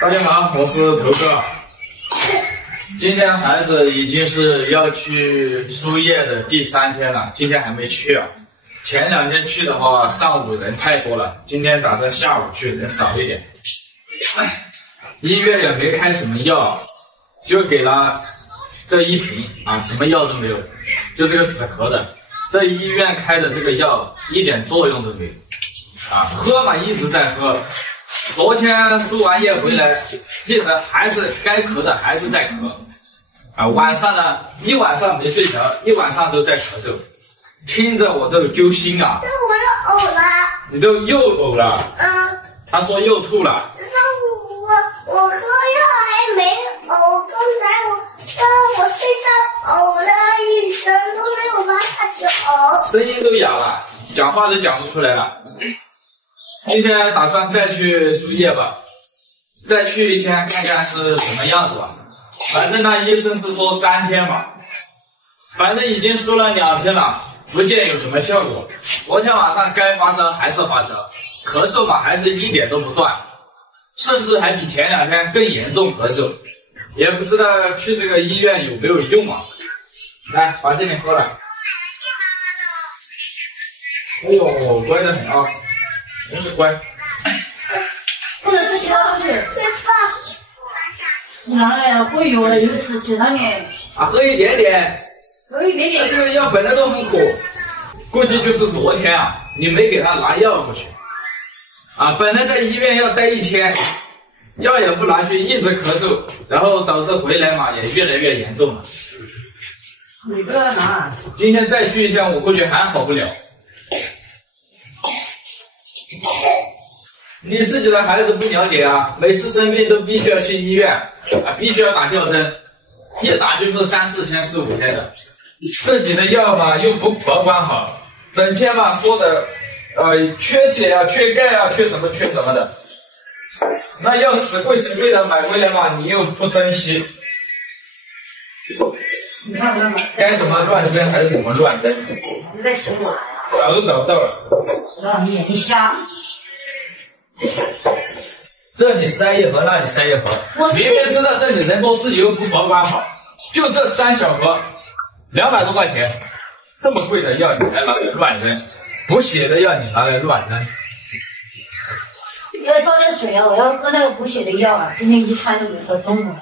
大家好，我是头哥。今天孩子已经是要去输液的第3天了，今天还没去啊。前2天去的话，上午人太多了，今天打算下午去，人少一点。医院也没开什么药，就给了这一瓶啊，什么药都没有，就这个止咳的。这医院开的这个药一点作用都没有啊，喝嘛一直在喝。昨天输完液回来，一直还是该咳的还是在咳，啊，晚上呢一晚上没睡着，一晚上都在咳嗽，听着我都揪心啊。但我又呕了。你都又呕了？他说又吐了。我喝药还没呕，刚才我睡觉呕了一声，都没有办法去呕，声音都哑了，讲话都讲不出来了。今天打算再去输液吧，再去1天看看是什么样子吧。反正那医生是说3天嘛，反正已经输了2天了，不见有什么效果。昨天晚上该发烧还是发烧，咳嗽嘛还是一点都不断，甚至还比前2天更严重咳嗽，也不知道去这个医院有没有用啊。来，把这点喝了。哎呦，乖得很啊。真是乖，不能吃其他东西。对吧？那呀，喝药了又吃其他的。啊，喝一点点。喝一点点。这个药本来都很苦，估计就是昨天啊，你没给他拿药过去。啊，本来在医院要待1天，药也不拿去，一直咳嗽，然后导致回来嘛也越来越严重了。你不要拿。今天再去1天，我估计还好不了。你自己的孩子不了解啊，每次生病都必须要去医院啊，必须要打吊针，一打就是3、4天、4、5天的。自己的药嘛又不保管好，整天嘛说的缺血啊、缺钙啊、缺什么的，那药死贵的买回来嘛，你又不珍惜，你看我买。该怎么乱扔还是怎么乱扔。你在洗碗呀？找都找不到了。让你眼瞎。这里塞一盒，那里塞一盒，明明知道这里人多，自己又不保管好，就这3小盒，200多块钱，这么贵的药你还拿来乱扔，补血的药你拿来乱扔。要烧点水啊！我要喝那个补血的药啊！今天一餐都没喝，中午。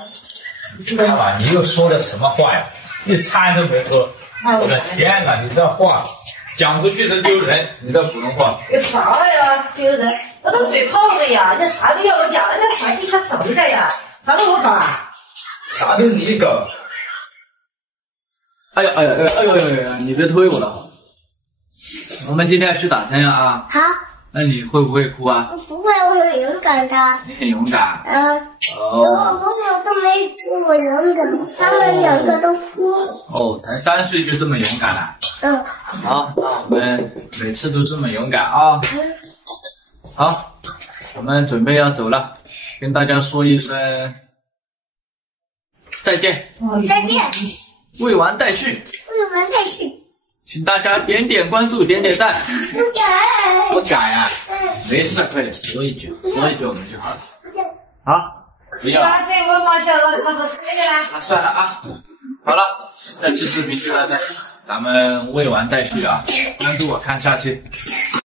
干嘛？你又说的什么话呀？1餐都没喝，我的天哪！你这话讲出去都丢人，你这普通话。有啥呀？丢人！那都水泡的呀，那啥都要我讲，那环境他手的呀，啥都我搞啊。啥都你搞。哎呦，你别推我了。我们今天要去打针啊。好。那你会不会哭啊？不会，我很勇敢的。你很勇敢。如果不是我都没我勇敢，他们2个都哭。哦，才3岁就这么勇敢了。好，那我们每次都这么勇敢啊。好，我们准备要走了，跟大家说一声再见。再见。未完待续。未完待续。请大家点点关注，点点赞。不改。不改啊？没事，快点说一句我们就好了。好，不要。反正我马上了，差不多3点了。啊，算了啊，好了，这期视频就到这，咱们未完待续啊，关注我看下期。